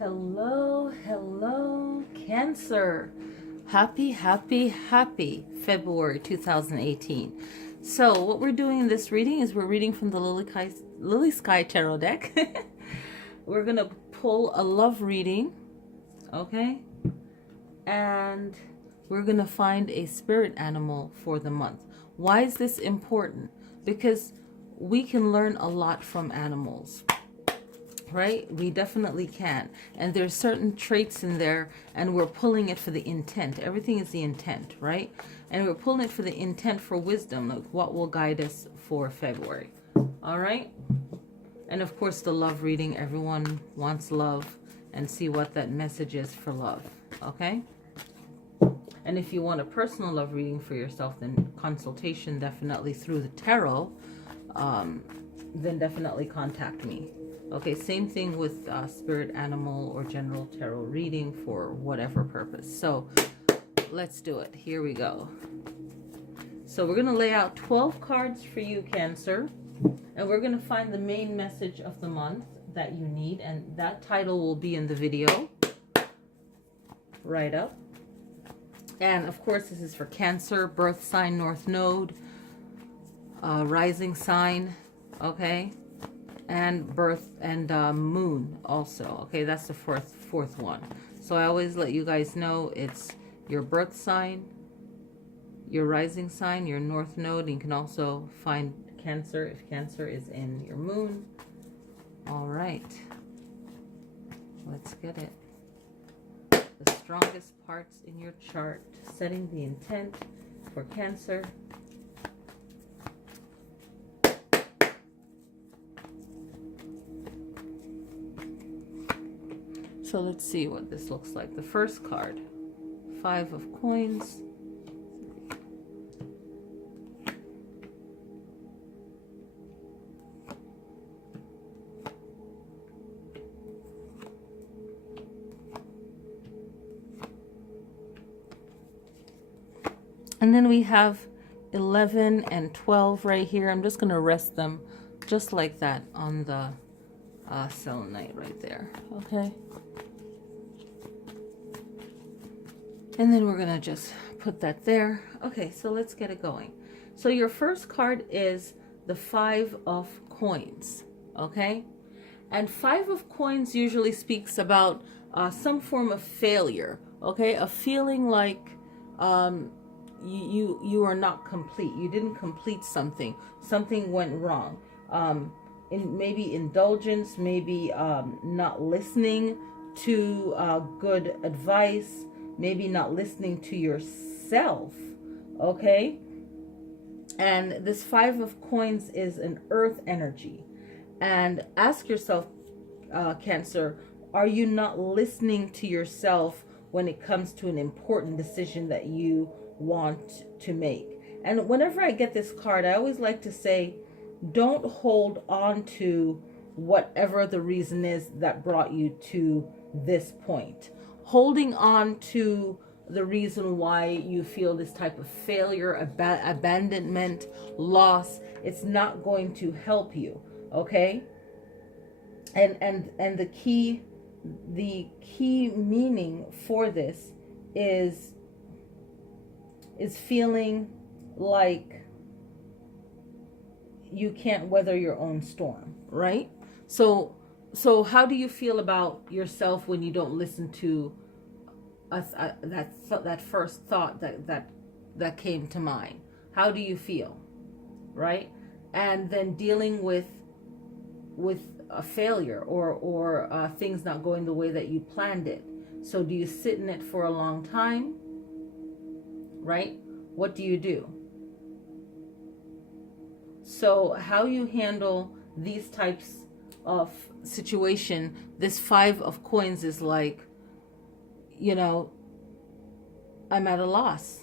Hello, hello, Cancer. Happy February 2018. So what we're doing in this reading is we're reading from the Lily Sky Tarot deck. We're going to pull a love reading, okay? And we're going to find a spirit animal for the month. Why is this important? Because we can learn a lot from animals. Right? We definitely can. And there's certain traits in there, and we're pulling it for the intent. Everything is the intent, right? And we're pulling it for the intent for wisdom, like what will guide us for February. All right? And of course, the love reading. Everyone wants love, and see what that message is for love. Okay? And if you want a personal love reading for yourself, then consultation definitely through the tarot, then definitely contact me. Okay, same thing with spirit animal or general tarot reading for whatever purpose. So let's do it. Here we go. So we're going to lay out 12 cards for you, Cancer. And we're going to find the main message of the month that you need. And that title will be in the video. Right up. And of course, this is for Cancer, birth sign, North Node, rising sign, okay? And birth and moon also. Okay, that's the fourth one. So I always let you guys know it's your birth sign, your rising sign, your North Node. And you can also find Cancer if Cancer is in your moon. All right. Let's get it. The strongest parts in your chart, setting the intent for Cancer. So let's see what this looks like. The first card, 5 of coins. And then we have 11 and 12 right here. I'm just going to rest them just like that on the selenite right there. Okay. And then we're going to just put that there. Okay, so let's get it going. So your first card is the 5 of coins, okay? And 5 of coins usually speaks about some form of failure, okay? A feeling like you are not complete. You didn't complete something. Something went wrong. Maybe indulgence, maybe not listening to good advice, maybe not listening to yourself, okay? And this 5 of coins is an earth energy. And ask yourself, Cancer, are you not listening to yourself when it comes to an important decision that you want to make? And whenever I get this card, I always like to say, don't hold on to whatever the reason is that brought you to this point. Holding on to the reason why you feel this type of failure, abandonment, loss, it's not going to help you, okay? And the key meaning for this is feeling like you can't weather your own storm, right? So how do you feel about yourself when you don't listen to that first thought that came to mind? How do you feel, right? And then dealing with a failure or things not going the way that you planned it. So do you sit in it for a long time, right? What do you do? So how you handle these types of situation, this 5 of coins is like, you know, I'm at a loss,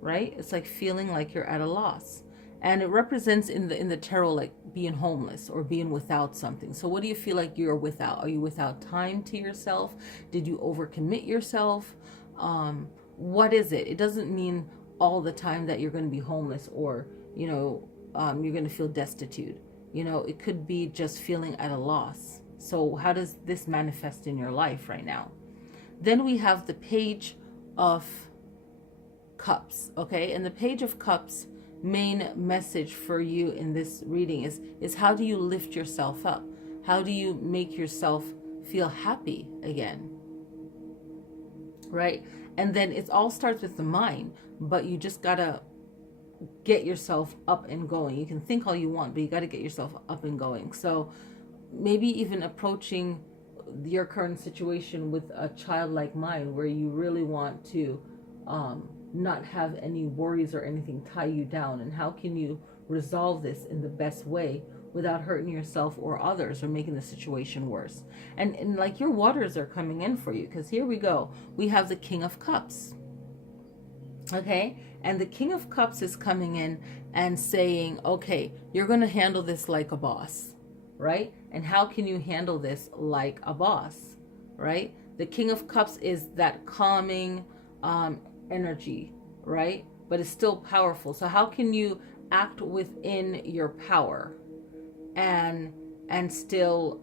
right? It's like feeling like you're at a loss. And it represents in the tarot like being homeless or being without something. So what do you feel like you're without? Are you without time to yourself? Did you overcommit yourself? What is it? It doesn't mean all the time that you're going to be homeless or, you know, you're going to feel destitute. You know, it could be just feeling at a loss. So how does this manifest in your life right now? Then we have the Page of Cups, okay? And the Page of Cups main message for you in this reading is how do you lift yourself up? How do you make yourself feel happy again? Right? And then it all starts with the mind, but you just gotta get yourself up and going. You can think all you want, but you got to get yourself up and going. So maybe even approaching your current situation with a childlike mind, where you really want to not have any worries or anything tie you down, and how can you resolve this in the best way without hurting yourself or others or making the situation worse. And like your waters are coming in for you, because here we go, we have the King of Cups. Okay, and the King of Cups is coming in and saying, okay, you're going to handle this like a boss, right? And how can you handle this like a boss, right? The King of Cups is that calming energy, right? But it's still powerful. So how can you act within your power and still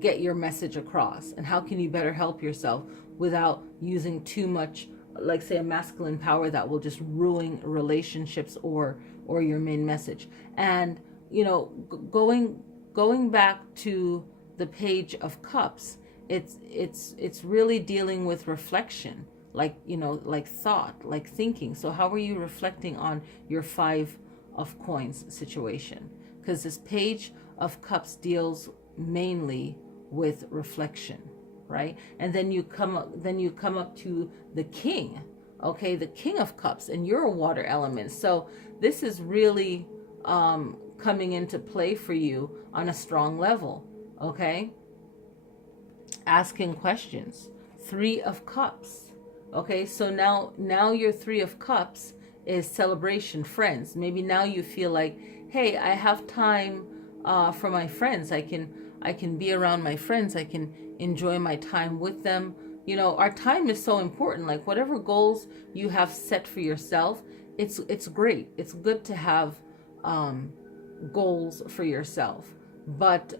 get your message across? And how can you better help yourself without using too much, like say a masculine power that will just ruin relationships or your main message? And you know, going back to the Page of Cups, it's really dealing with reflection, like, you know, like thought, like thinking. So how are you reflecting on your Five of Coins situation? Because this Page of Cups deals mainly with reflection, right? And then you come up to the King, okay, the King of Cups, and you're a water element. So this is really coming into play for you on a strong level, okay? Asking questions. Three of Cups, okay? So now your Three of Cups is celebration, friends. Maybe now you feel like, hey, I have time for my friends. I can be around my friends. I can enjoy my time with them. You know, our time is so important. Like whatever goals you have set for yourself, it's great. It's good to have goals for yourself. But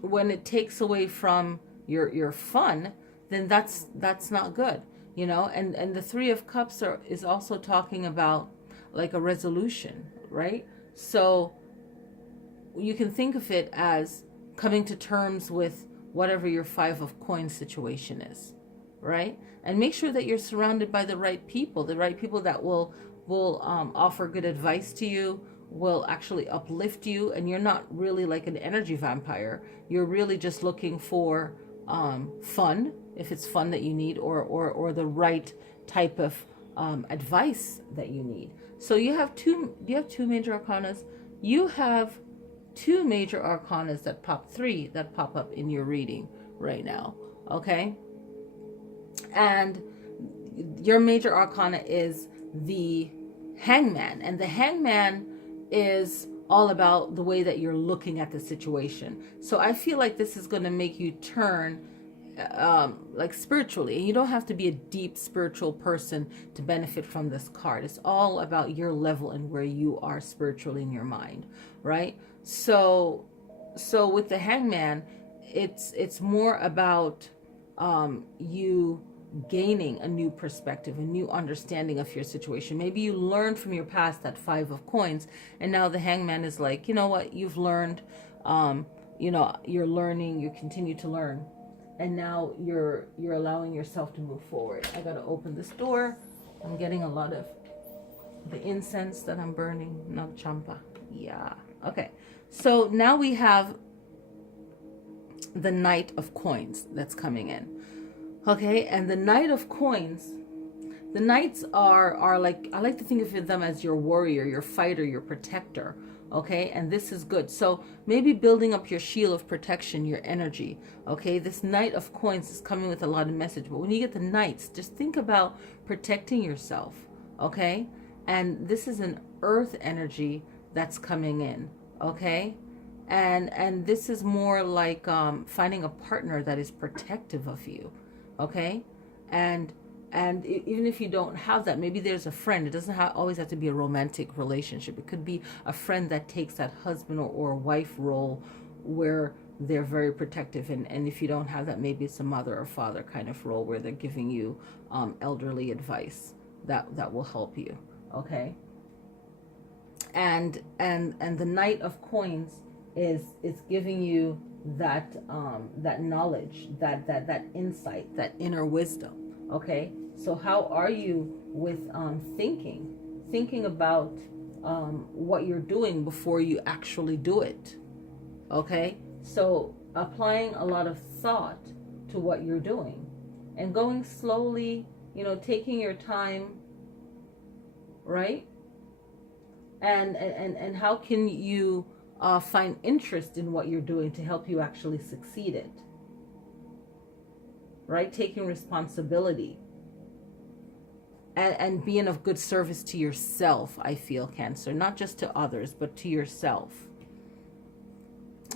when it takes away from your fun, then that's not good. You know, and the Three of Cups is also talking about like a resolution, right? So you can think of it as coming to terms with whatever your Five of Coins situation is, right? And make sure that you're surrounded by the right people that will offer good advice to you, will actually uplift you, and you're not really like an energy vampire. You're really just looking for fun, if it's fun that you need, or the right type of advice that you need. So you have two major arcanas. You have two major arcanas that three that pop up in your reading right now, okay? And your major arcana is the Hangman, and the Hangman is all about the way that you're looking at the situation. So I feel like this is going to make you turn like spiritually, and you don't have to be a deep spiritual person to benefit from this card. It's all about your level and where you are spiritually in your mind, right? So with the Hangman, it's more about you gaining a new perspective, a new understanding of your situation. Maybe you learned from your past that Five of Coins, and now the Hangman is like, you know what, you've learned, you know, you're learning, you continue to learn, and now you're allowing yourself to move forward. I gotta open this door. I'm getting a lot of the incense that I'm burning. No champa. Yeah. Okay. So now we have the Knight of Coins that's coming in. Okay, and the Knight of Coins, the Knights are like, I like to think of them as your warrior, your fighter, your protector. Okay, and this is good. So maybe building up your shield of protection, your energy. Okay, this Knight of Coins is coming with a lot of message, but when you get the Knights, just think about protecting yourself. Okay, and this is an earth energy that's coming in. Okay, and this is more like finding a partner that is protective of you. Okay, and and even if you don't have that, maybe there's a friend. It doesn't always have to be a romantic relationship. It could be a friend that takes that husband or wife role where they're very protective. And if you don't have that, maybe it's a mother or father kind of role where they're giving you elderly advice that will help you. Okay. And the Knight of Coins is giving you that that knowledge, that insight, that inner wisdom. Okay, so how are you with thinking about what you're doing before you actually do it? Okay, so applying a lot of thought to what you're doing and going slowly, taking your time, right? And how can you find interest in what you're doing to help you actually succeed it, right? Taking responsibility and being of good service to yourself, I feel, Cancer, not just to others, but to yourself.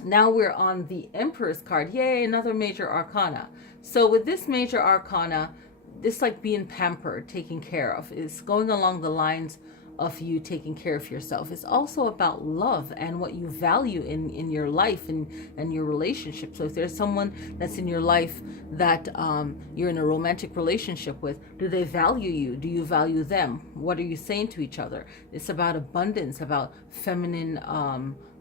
Now we're on the Emperor's card. Yay, another major arcana. So with this major arcana, it's like being pampered, taken care of. It's going along the lines of you taking care of yourself. It's also about love and what you value in your life and your relationship. So if there's someone that's in your life that you're in a romantic relationship with, do they value you? Do you value them? What are you saying to each other? It's about abundance, about feminine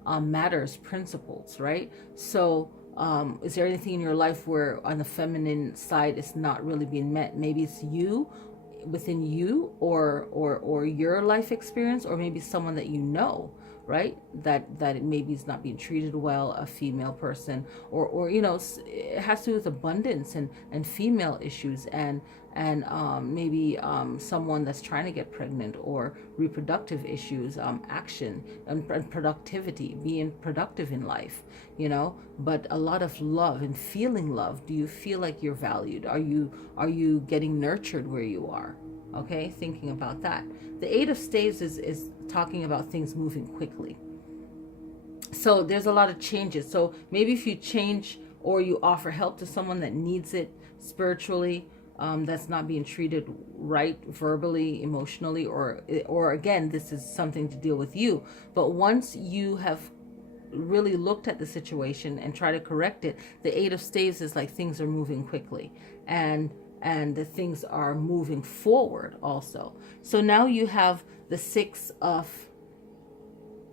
matters, principles, right? So is there anything in your life where on the feminine side it's not really being met? Maybe it's you, within you, or your life experience, or maybe someone that you know, right, that it maybe is not being treated well, a female person, or it has to do with abundance and female issues, and maybe someone that's trying to get pregnant, or reproductive issues, action and productivity, being productive in life, but a lot of love and feeling love. Do you feel like you're valued? Are you getting nurtured where you are? Okay, thinking about that. The Eight of Staves is talking about things moving quickly. So there's a lot of changes. So maybe if you change or you offer help to someone that needs it spiritually, that's not being treated right verbally, emotionally, or again, this is something to deal with you. But once you have really looked at the situation and try to correct it, the Eight of Staves is like things are moving quickly, and the things are moving forward also. So now you have the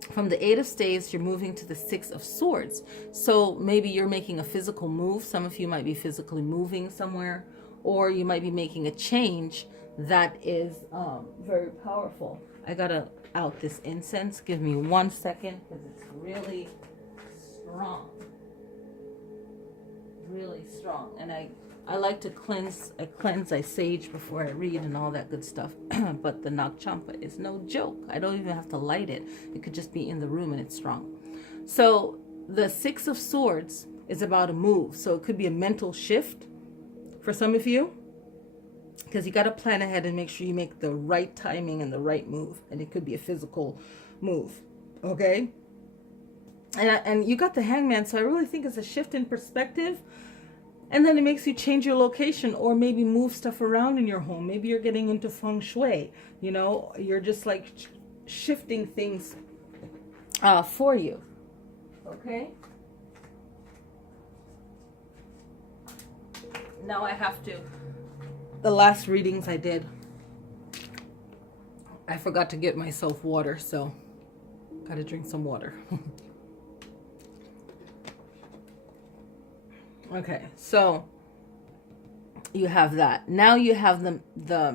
from the Eight of Staves, you're moving to the Six of Swords. So maybe you're making a physical move. Some of you might be physically moving somewhere, or you might be making a change that is very powerful. I gotta out this incense. Give me 1 second, because it's really strong. Really strong. And I like to cleanse. I sage before I read and all that good stuff. But the Nag Champa is no joke. I don't even have to light it. It could just be in the room and it's strong. So the Six of Swords is about a move. So it could be a mental shift for some of you, because you got to plan ahead and make sure you make the right timing and the right move. And it could be a physical move. Okay. And you got the Hangman. So I really think it's a shift in perspective. And then it makes you change your location, or maybe move stuff around in your home. Maybe you're getting into feng shui. You're just like shifting things for you. Okay. Now I have to. The last readings I did, I forgot to get myself water, so gotta drink some water. Okay, so you have that. Now you have the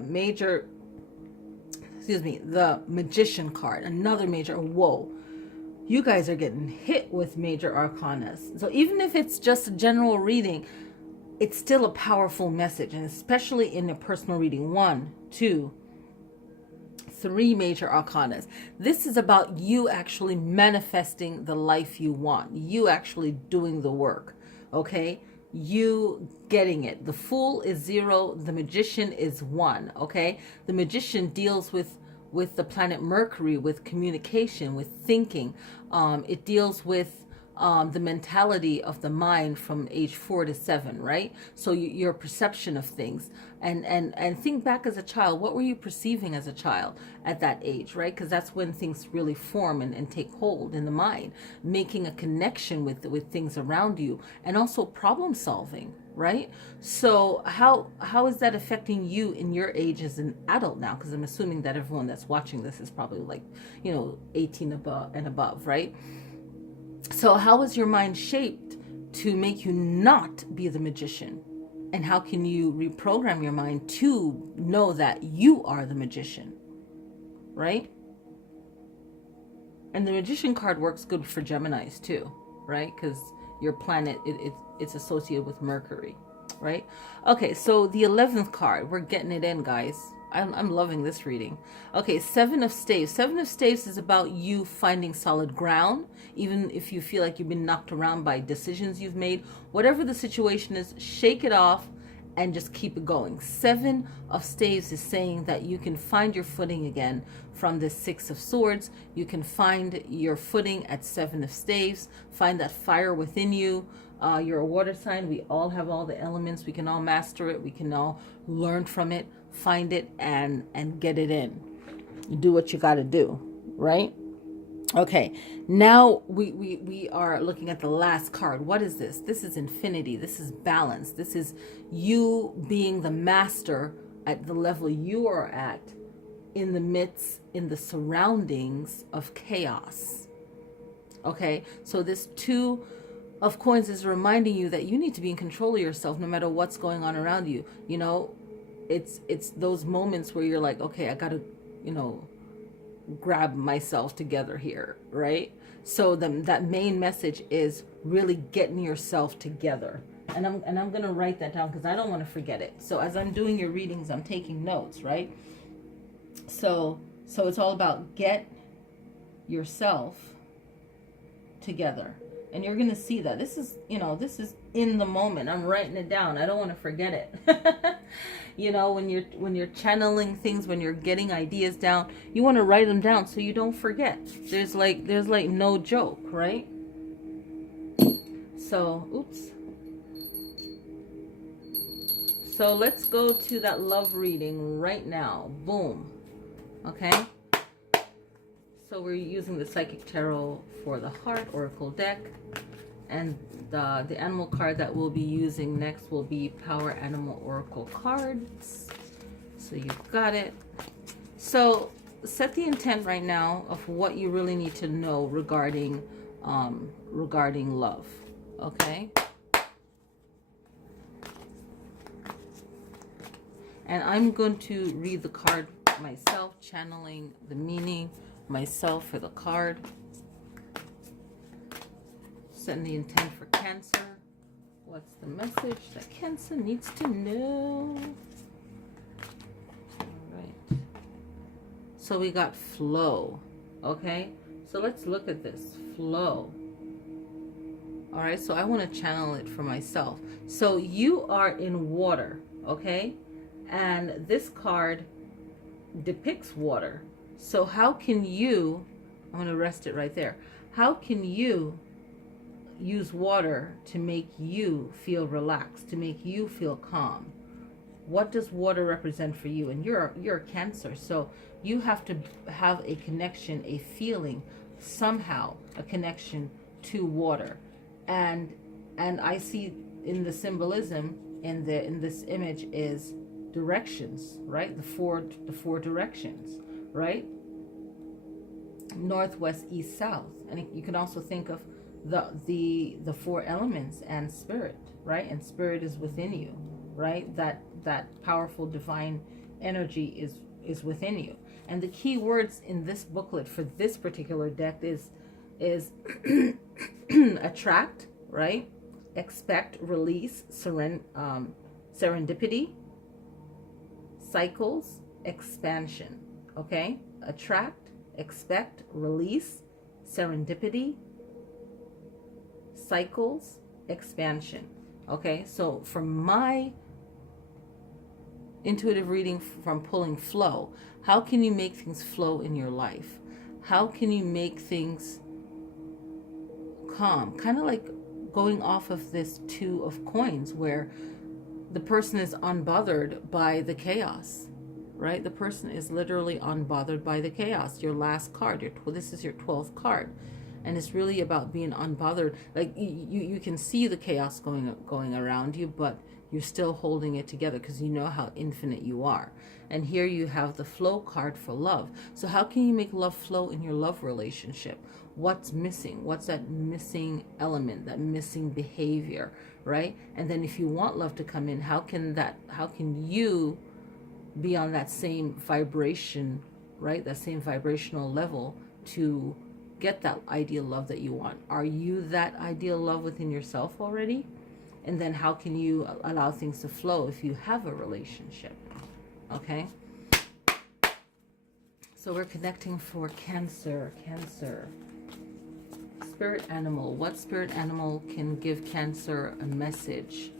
Magician card, another major. Whoa, you guys are getting hit with major arcanas. So even if it's just a general reading, it's still a powerful message, and especially in a personal reading. 1, 2, 3 major arcanas. This is about you actually manifesting the life you want, you actually doing the work. Okay, you getting it. The Fool is 0. The Magician is 1. Okay, the Magician deals with the planet Mercury, with communication, with thinking. It deals with the mentality of the mind from age 4 to 7, right? So your perception of things, and think back as a child. What were you perceiving as a child at that age, right? Because that's when things really form and take hold in the mind, making a connection with things around you, and also problem solving, right? So how is that affecting you in your age as an adult now? Because I'm assuming that everyone that's watching this is probably like 18 above, right? So how is your mind shaped to make you not be the magician? And how can you reprogram your mind to know that you are the magician, right? And the magician card works good for Geminis too, right? Because your planet, it's associated with Mercury, right? Okay, so the 11th card, we're getting it in, guys. I'm loving this reading. Okay, 7 of Staves. 7 of Staves is about you finding solid ground, even if you feel like you've been knocked around by decisions you've made. Whatever the situation is, shake it off and just keep it going. 7 of Staves is saying that you can find your footing again from the 6 of Swords. You can find your footing at 7 of Staves. Find that fire within you. You're a water sign. We all have all the elements. We can all master it. We can all learn from it, find it, and get it in. You do what you got to do, right? Okay, now we are looking at the last card. What is this? This is infinity. This is balance. This is you being the master at the level you are at in the midst, in the surroundings of chaos. Okay, so this 2 of Coins is reminding you that you need to be in control of yourself no matter what's going on around you. It's those moments where you're like, okay, I gotta, grab myself together here, right? So that main message is really getting yourself together. And I'm gonna write that down because I don't want to forget it. So as I'm doing your readings, I'm taking notes, right? So it's all about get yourself together. And you're going to see that this is in the moment. I'm writing it down. I don't want to forget it. When you're channeling things, when you're getting ideas down, you want to write them down so you don't forget. There's like no joke, right? So, oops. So let's go to that love reading right now. Boom. Okay. So we're using the Psychic Tarot for the Heart Oracle deck. And the animal card that we'll be using next will be Power Animal Oracle cards. So you've got it. So set the intent right now of what you really need to know regarding love. Okay? And I'm going to read the card myself, channeling the meaning myself for the card. Setting the intent for Cancer. What's the message that Cancer needs to know? All right. So we got flow. Okay. So let's look at this. Flow. All right. So I want to channel it for myself. So you are in water. Okay. And this card depicts water. So how can you, I'm going to rest it right there. How can you use water to make you feel relaxed, to make you feel calm? What does water represent for you? And you're a Cancer, so you have to have a connection, a feeling, somehow a connection to water. And I see in the symbolism in this image is directions, right? The four directions, right? Northwest, east, south. And you can also think of the 4 elements and spirit, right? And spirit is within you, right? That powerful divine energy is within you. And the key words in this booklet for this particular deck is attract, right? Expect, release, serendipity, cycles, expansion. Okay? Attract, expect, release, serendipity, cycles, expansion. Okay, so from my intuitive reading from pulling flow, how can you make things flow in your life? How can you make things calm, kind of like going off of this two of coins, where the person is unbothered by the chaos, right? The person is literally unbothered by the chaos. Your last card, this is your 12th card, and it's really about being unbothered. Like you can see the chaos going around you, but you're still holding it together because you know how infinite you are. And here you have the flow card for love. So how can you make love flow in your love relationship? What's missing? What's that missing element, that missing behavior, right? And then if you want love to come in, how can you be on that same vibration, right? That same vibrational level to get that ideal love that you want? Are you that ideal love within yourself already? And then how can you allow things to flow if you have a relationship? Okay? So we're connecting for Cancer. Cancer. Spirit animal. What spirit animal can give Cancer a message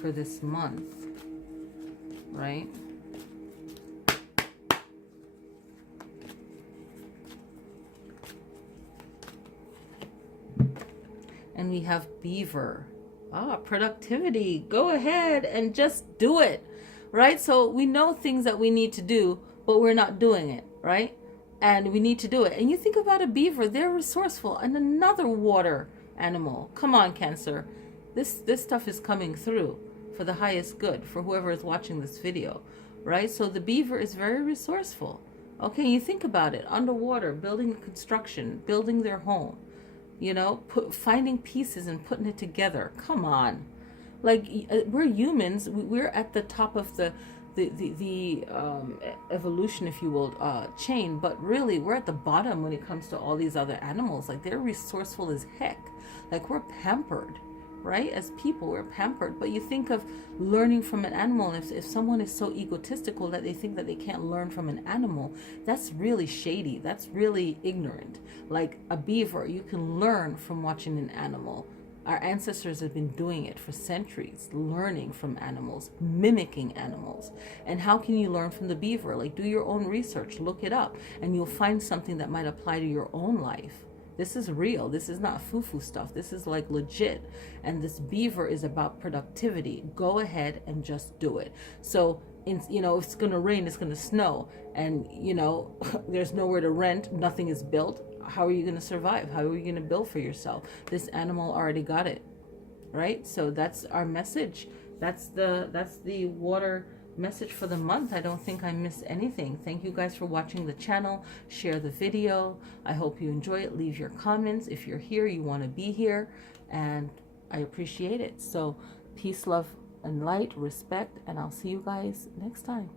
for this month? Right? And we have Beaver. Productivity. Go ahead and just do it, right? So we know things that we need to do, but we're not doing it, right? And we need to do it. And you think about a beaver, they're resourceful. And another water animal. Come on, Cancer. This stuff is coming through for the highest good, for whoever is watching this video, right? So the beaver is very resourceful. Okay, you think about it. Underwater, building construction, building their home. You know, finding pieces and putting it together. Come on. Like, we're humans. We're at the top of the evolution, if you will, chain. But really, we're at the bottom when it comes to all these other animals. Like, they're resourceful as heck. Like, we're pampered, right? As people, we're pampered. But you think of learning from an animal, and if someone is so egotistical that they think that they can't learn from an animal, that's really shady. That's really ignorant. Like a beaver, you can learn from watching an animal. Our ancestors have been doing it for centuries, learning from animals, mimicking animals. And how can you learn from the beaver? Like, do your own research, look it up, and you'll find something that might apply to your own life. This is real. This is not foo-foo stuff. This is like legit. And this beaver is about productivity. Go ahead and just do it. So, if it's going to rain, it's going to snow. And, there's nowhere to rent. Nothing is built. How are you going to survive? How are you going to build for yourself? This animal already got it, right? So that's our message. That's the water message for the month. I don't think I missed anything. Thank you guys for watching the channel. Share the video. I hope you enjoy it. Leave your comments. If you're here, you want to be here, and I appreciate it. So peace, love, and light, respect, and I'll see you guys next time.